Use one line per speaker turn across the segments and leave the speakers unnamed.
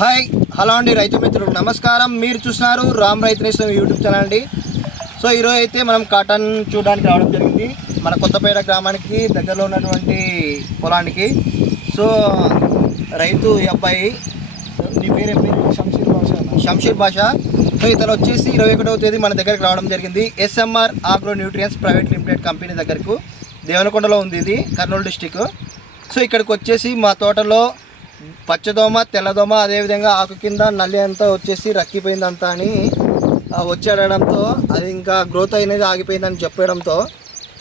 Hi hello అండి రైతు మిత్రులు. నమస్కారం. మీరు చూస్తున్నారు రామ్ రైతు నేస్తం యూట్యూబ్ ఛానల్ అండి. సో ఈరోజు అయితే మనం కాటన్ చూడడానికి రావడం జరిగింది. మన కొత్తపేట గ్రామానికి దగ్గరలో ఉన్నటువంటి పొలానికి. సో రైతు ఈ అబ్బాయి నీ పేరు ఏం పేరు?
శంషీర్ భాష
షంషీర్ భాష. సో ఇతను వచ్చేసి ఇరవై ఒకటవ తేదీ మన దగ్గరికి రావడం జరిగింది. SMR agro nutrients private limited company దగ్గరకు. దేవనకొండలో ఉంది ఇది కర్నూలు డిస్టిక్. సో ఇక్కడికి వచ్చేసి మా తోటలో పచ్చదోమ తెల్లదోమ అదేవిధంగా ఆకు కింద నల్లి అంతా వచ్చేసి రక్కిపోయిందంతా అని ఆ, వచ్చి అడగడంతో అది ఇంకా గ్రోత్ అనేది ఆగిపోయిందని చెప్పడంతో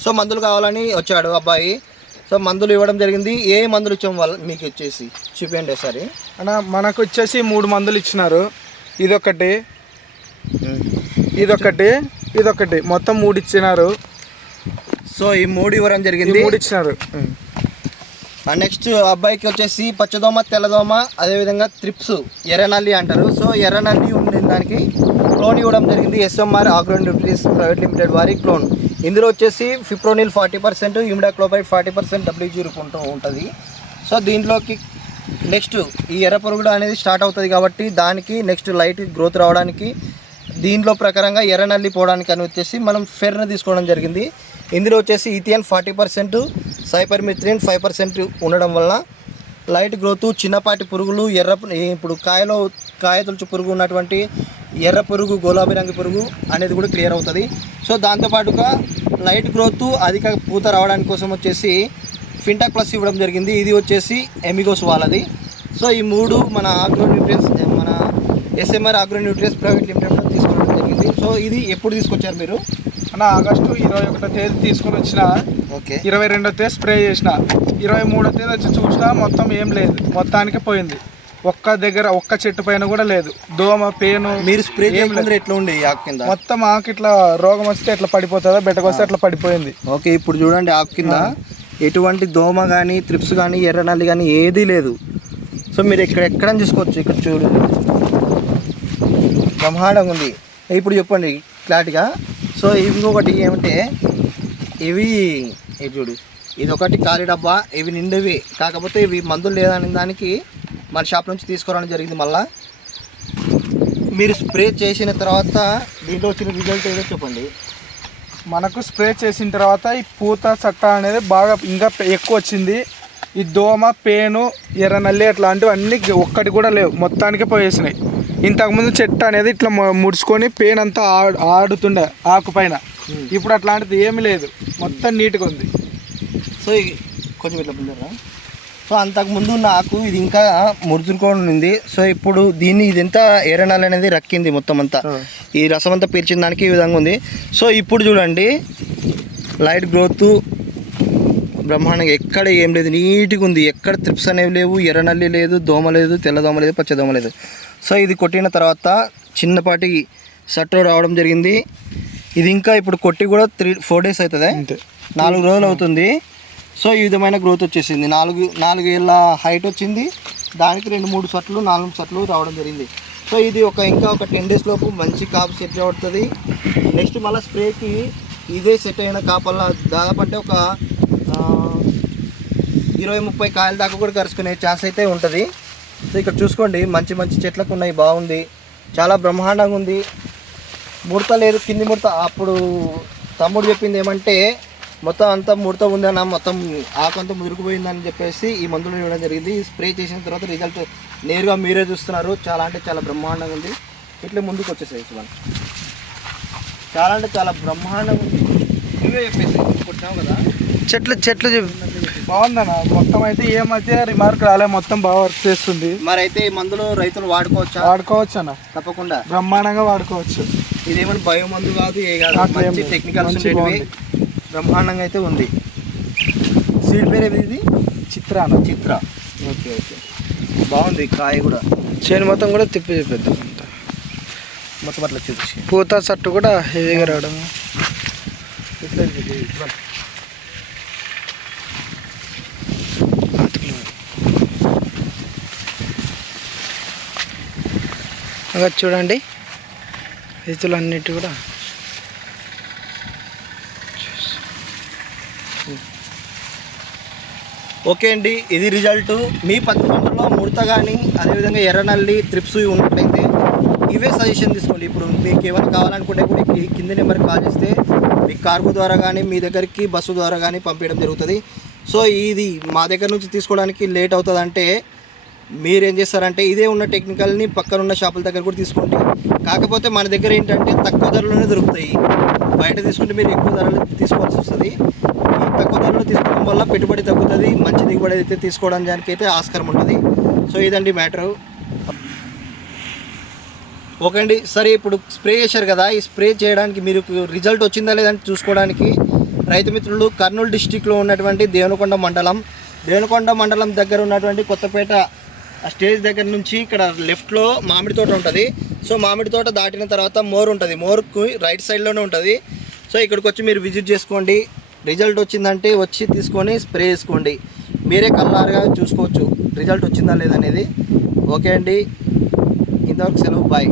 సో మందులు కావాలని వచ్చాడు అబ్బాయి. సో మందులు ఇవ్వడం జరిగింది. ఏ మందులు ఇచ్చాం వాళ్ళ మీకు వచ్చేసి చూపించండి ఒకసారి.
అన్న మనకు వచ్చేసి మూడు మందులు ఇచ్చినారు. ఇదొకటి ఇదొకటి ఇదొకటి మొత్తం మూడు ఇచ్చినారు.
సో ఈ మూడు ఇవ్వడం జరిగింది.
మూడు ఇచ్చినారు.
నెక్స్ట్ అబ్బాయికి వచ్చేసి పచ్చదోమ తెల్లదోమ అదేవిధంగా త్రిప్స్ ఎర్రనల్లి అంటారు. సో ఎర్రనల్లి ఉండే దానికి క్లోన్ ఇవ్వడం జరిగింది. SMR agro industries private limited వారి క్లోన్. ఇందులో వచ్చేసి fipronil forty percent imidacloprid forty percent WG రూపంతో ఉంటుంది. సో దీంట్లోకి నెక్స్ట్ ఈ ఎర్ర పురుగుడు అనేది స్టార్ట్ అవుతుంది కాబట్టి దానికి నెక్స్ట్ లైట్ గ్రోత్ రావడానికి దీంట్లో ప్రకారంగా ఎర్రనల్లి పోవడానికి అని వచ్చేసి మనం ఫెర్న్ తీసుకోవడం జరిగింది. ఇందులో వచ్చేసి ethion forty percent cypermethrin five percent ఉండడం వల్ల లైట్ గ్రోత్ చిన్నపాటి పురుగులు ఎర్ర ఇప్పుడు కాయలో కాయ తొలుచు పురుగు ఉన్నటువంటి ఎర్ర పురుగు గులాబీ రంగు పురుగు అనేది కూడా క్లియర్ అవుతుంది. సో దాంతోపాటుగా లైట్ గ్రోత్ అధిక పూత రావడానికి కోసం వచ్చేసి ఫింటా ప్లస్ ఇవ్వడం జరిగింది. ఇది వచ్చేసి ఎమిగోస్ వాళ్ళది. సో ఈ మూడు మన ఆగ్రో న్యూట్రియన్స్ మన ఎస్ఎంఆర్ ఆగ్రో న్యూట్రియన్స్ ప్రైవేట్ లిమిటెడ్లో తీసుకోవడం జరిగింది. సో ఇది ఎప్పుడు తీసుకొచ్చారు మీరు?
అన్న ఆగస్టు ఇరవై ఒకటో తేదీ తీసుకొని వచ్చిన.
ఓకే.
ఇరవై రెండో తేదీ స్ప్రే చేసిన. ఇరవై మూడో తేదీ వచ్చి చూసినా మొత్తం ఏం లేదు. మొత్తానికి పోయింది. ఒక్క దగ్గర ఒక్క చెట్టు పైన కూడా లేదు. దోమ పేను
మీరు స్ప్రే చేయకుండా ఎట్లా ఉండే ఆకు కింద?
మొత్తం ఆకు ఇట్లా రోగం వస్తే ఎట్లా పడిపోతుందో బెట్టకు వస్తే అట్లా పడిపోయింది.
ఓకే ఇప్పుడు చూడండి ఆకు కింద. ఎటువంటి దోమ కానీ త్రిప్స్ కానీ ఎర్రనల్లి కానీ ఏదీ లేదు. సో మీరు ఇక్కడ ఎక్కడ చూసుకోవచ్చు. ఇక్కడ చూడు. బ్రహ్మాండంగా ఉంది. ఇప్పుడు చెప్పండి క్లారిటీగా. సో ఇంకొకటి ఏమంటే ఇవి ఇది చూడు ఇది ఒకటి ఖాళీ డబ్బా ఇవి నిండివి. కాకపోతే ఇవి మందులు లేదనే దానికి మన షాప్ నుంచి తీసుకురావడం జరిగింది మళ్ళా. మీరు స్ప్రే చేసిన తర్వాత దీంట్లో వచ్చిన రిజల్ట్ ఏదో చెప్పండి.
మనకు స్ప్రే చేసిన తర్వాత ఈ పూత చట్ట అనేది బాగా ఇంకా ఎక్కువ వచ్చింది. ఈ దోమ పేను ఎర్ర నల్లి అట్లాంటివి అన్నీ ఒక్కటి కూడా లేవు. మొత్తానికి పోయేసినాయి. ఇంతకుముందు చెట్టు అనేది ఇట్లా ముడుచుకొని పేను అంతా ఆడు ఆడుతుండే ఆకు పైన. ఇప్పుడు అట్లాంటిది ఏమీ లేదు. మొత్తం నీట్గా ఉంది.
సో ఇది కొంచెం ఇట్లా ముందరా సో అంతకుముందు నాకు ఇది ఇంకా ముడుచుకొని ఉంది సో ఇప్పుడు దీన్ని ఇది ఎంత ఎర్రనాలు అనేది రక్కింది మొత్తం అంతా. ఈ రసం అంతా పీల్చిన దానికి ఈ విధంగా ఉంది. సో ఇప్పుడు చూడండి లైట్ గ్రోత్ బ్రహ్మాండంగా ఎక్కడ ఏం లేదు. నీట్గా ఉంది. ఎక్కడ త్రిప్స్ అనేవి లేవు ఎర్రనల్లి లేదు దోమ లేదు తెల్ల దోమ లేదు పచ్చ దోమ లేదు. సో ఇది కొట్టిన తర్వాత చిన్నపాటి సట్టు రావడం జరిగింది. ఇది ఇంకా ఇప్పుడు కొట్టి కూడా త్రీ ఫోర్ డేస్ అవుతుంది. నాలుగు రోజులు అవుతుంది. సో ఈ విధమైన గ్రోత్ వచ్చేసింది. నాలుగు నాలుగు ఏళ్ళ హైట్ వచ్చింది. దానికి రెండు మూడు సట్లు నాలుగు సట్లు రావడం జరిగింది. సో ఇది ఒక ఇంకా ఒక టెన్ డేస్ లోపు మంచి కాపు సెట్ అవుతుంది నెక్స్ట్ మళ్ళీ స్ప్రేకి ఇదే సెట్ అయిన కాపల్లా దాదాపు అంటే ఒక ఇరవై ముప్పై కాయల దాకా కూడా కరుచుకునే ఛాన్స్ అయితే ఉంటుంది. ఇక్కడ చూసుకోండి మంచి మంచి చెట్లకు ఉన్నాయి బాగుంది. చాలా బ్రహ్మాండంగా ఉంది. ముడత లేదు కింది ముడత. అప్పుడు తమ్ముడు చెప్పింది ఏమంటే మొత్తం అంతా ముడత ఉందన్న మొత్తం ఆకంతా ముదిరికిపోయిందని చెప్పేసి ఈ మందులు ఇవ్వడం జరిగింది. స్ప్రే చేసిన తర్వాత రిజల్ట్ నేరుగా మీరే చూస్తున్నారు. చాలా అంటే చాలా బ్రహ్మాండంగా ఉంది. ఇట్లా ముందుకు వచ్చేసాయి చూడండి చాలా అంటే చాలా బ్రహ్మాండంగా ఉంది. నువ్వే చెప్పేసి కొట్టినావు కదా.
చెట్లు చెట్లు బాగుందన్న. మొత్తం అయితే ఏ మధ్య రిమార్క్ రాలే మొత్తం బాగా వర్క్ చేస్తుంది.
మరి అయితే ఈ మందులు రైతులు వాడుకోవచ్చా?
వాడుకోవచ్చు అన్న
తప్పకుండా.
బ్రహ్మాండంగా వాడుకోవచ్చు.
ఇదేమైనా భయం మందు కాదు ఏ కాదు. మంచి
బాగుంది.
బ్రహ్మాండంగా అయితే ఉంది. సీడ్ పేరు ఏది ఇది?
చిత్రాన
చిత్ర. Okay okay. బాగుంది కాయ కూడా.
చేను మొత్తం కూడా తిప్పి చూపిద్దాం
మొత్తం అట్లా చూపించి.
పూత సట్టు కూడా హెవీగా రావడం. అక్కడ చూడండి. రైతులు అన్నిటి కూడా.
ఓకే అండి ఇది రిజల్ట్. మీ పత్తి పంటలో ముడత కానీ అదేవిధంగా ఎర్రనల్లి త్రిప్స్ ఉన్నట్లయితే ఇవే సజెషన్ తీసుకోండి. ఇప్పుడు మీకు ఏమైనా కావాలనుకుంటే కూడా కింద నెంబర్కి కాల్ చేస్తే మీకు కార్గో ద్వారా కానీ మీ దగ్గరికి బస్సు ద్వారా కానీ పంపించడం జరుగుతుంది. సో ఇది మా దగ్గర నుంచి తీసుకోవడానికి లేట్ అవుతుంది అంటే మీరు ఏం చేస్తారంటే ఇదే ఉన్న టెక్నికల్ని పక్కన ఉన్న షాపుల దగ్గర కూడా తీసుకోండి. కాకపోతే మన దగ్గర ఏంటంటే తక్కువ ధరలోనే దొరుకుతాయి. బయట తీసుకుంటే మీరు ఎక్కువ ధరలు తీసుకోవాల్సి వస్తుంది. ఈ తక్కువ ధరలో తీసుకోవడం వల్ల పెట్టుబడి తగ్గుతుంది మంచి దిగుబడి అయితే తీసుకోవడానికి అయితే ఆస్కారం ఉంటుంది. సో ఇదండి మ్యాటరు. ఓకే అండి సరే ఇప్పుడు స్ప్రే చేశారు కదా ఈ స్ప్రే చేయడానికి మీరు రిజల్ట్ వచ్చిందా లేదని చూసుకోవడానికి రైతు మిత్రులు కర్నూలు డిస్టిక్లో ఉన్నటువంటి దేవనకొండ మండలం దేవనకొండ మండలం దగ్గర ఉన్నటువంటి కొత్తపేట ఆ స్టేజ్ దగ్గర నుంచి ఇక్కడ లెఫ్ట్లో మామిడి తోట ఉంటుంది. సో మామిడి తోట దాటిన తర్వాత మోర్ ఉంటుంది. మోర్కు రైట్ సైడ్లోనే ఉంటుంది. సో ఇక్కడికి వచ్చి మీరు విజిట్ చేసుకోండి. రిజల్ట్ వచ్చిందంటే వచ్చి తీసుకొని స్ప్రే చేసుకోండి. మీరే కల్లారుగా చూసుకోవచ్చు. రిజల్ట్ వచ్చిందా లేదనేది ఓకే అండి. ఇంతవరకు సెలవు. బాయ్